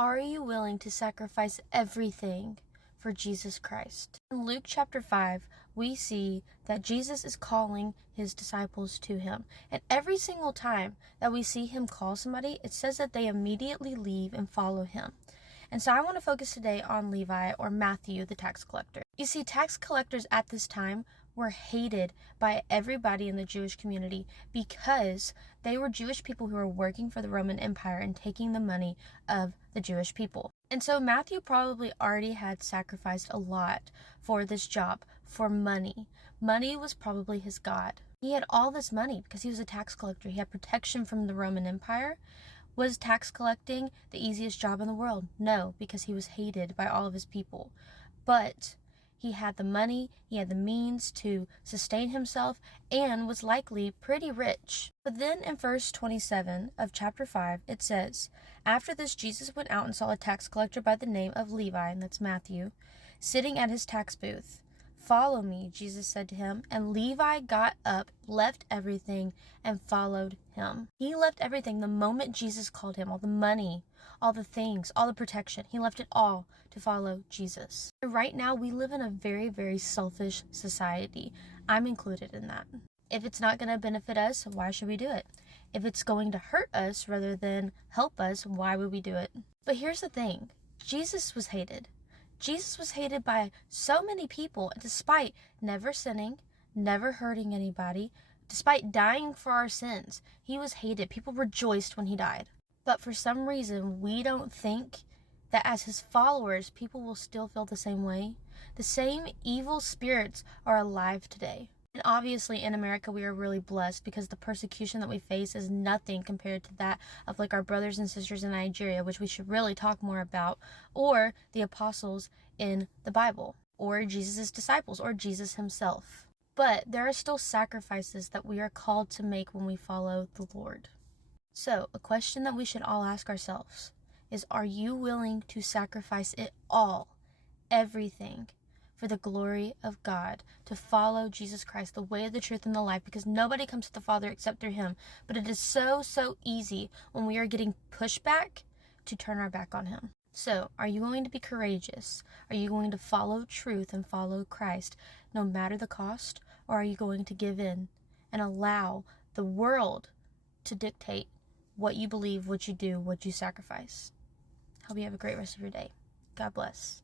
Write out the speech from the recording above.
Are you willing to sacrifice everything for Jesus Christ? In Luke chapter 5, we see that Jesus is calling his disciples to him. And every single time that we see him call somebody, it says that they immediately leave and follow him. And so I want to focus today on Levi, or Matthew, the tax collector. You see, tax collectors at this time were hated by everybody in the Jewish community because they were Jewish people who were working for the Roman Empire and taking the money of the Jewish people. And so Matthew probably already had sacrificed a lot for this job, for money. Money was probably his god. He had all this money because he was a tax collector. He had protection from the Roman Empire. Was tax collecting the easiest job in the world? No, because he was hated by all of his people. But he had the money, he had the means to sustain himself, and was likely pretty rich. But then in verse 27 of chapter 5, it says, "After this, Jesus went out and saw a tax collector by the name of Levi," and that's Matthew, "sitting at his tax booth. 'Follow me,' Jesus said to him, and Levi got up, left everything, and followed him." He left everything the moment Jesus called him, all the money, all the things, all the protection. He left it all to follow Jesus. Right now, we live in a very, very selfish society. I'm included in that. If it's not going to benefit us, why should we do it? If it's going to hurt us rather than help us, why would we do it? But here's the thing. Jesus was hated. Jesus was hated by so many people, and despite never sinning, never hurting anybody, despite dying for our sins, he was hated. People rejoiced when he died. But for some reason, we don't think that as his followers, people will still feel the same way. The same evil spirits are alive today. And obviously in America, we are really blessed because the persecution that we face is nothing compared to that of like our brothers and sisters in Nigeria, which we should really talk more about, or the apostles in the Bible, or Jesus' disciples, or Jesus himself. But there are still sacrifices that we are called to make when we follow the Lord. So a question that we should all ask ourselves is, are you willing to sacrifice it all, everything, for the glory of God, to follow Jesus Christ, the way, the truth, and the life, because nobody comes to the Father except through him. But it is so, so easy when we are getting pushback to turn our back on him. So, are you going to be courageous? Are you going to follow truth and follow Christ, no matter the cost? Or are you going to give in and allow the world to dictate what you believe, what you do, what you sacrifice? Hope you have a great rest of your day. God bless.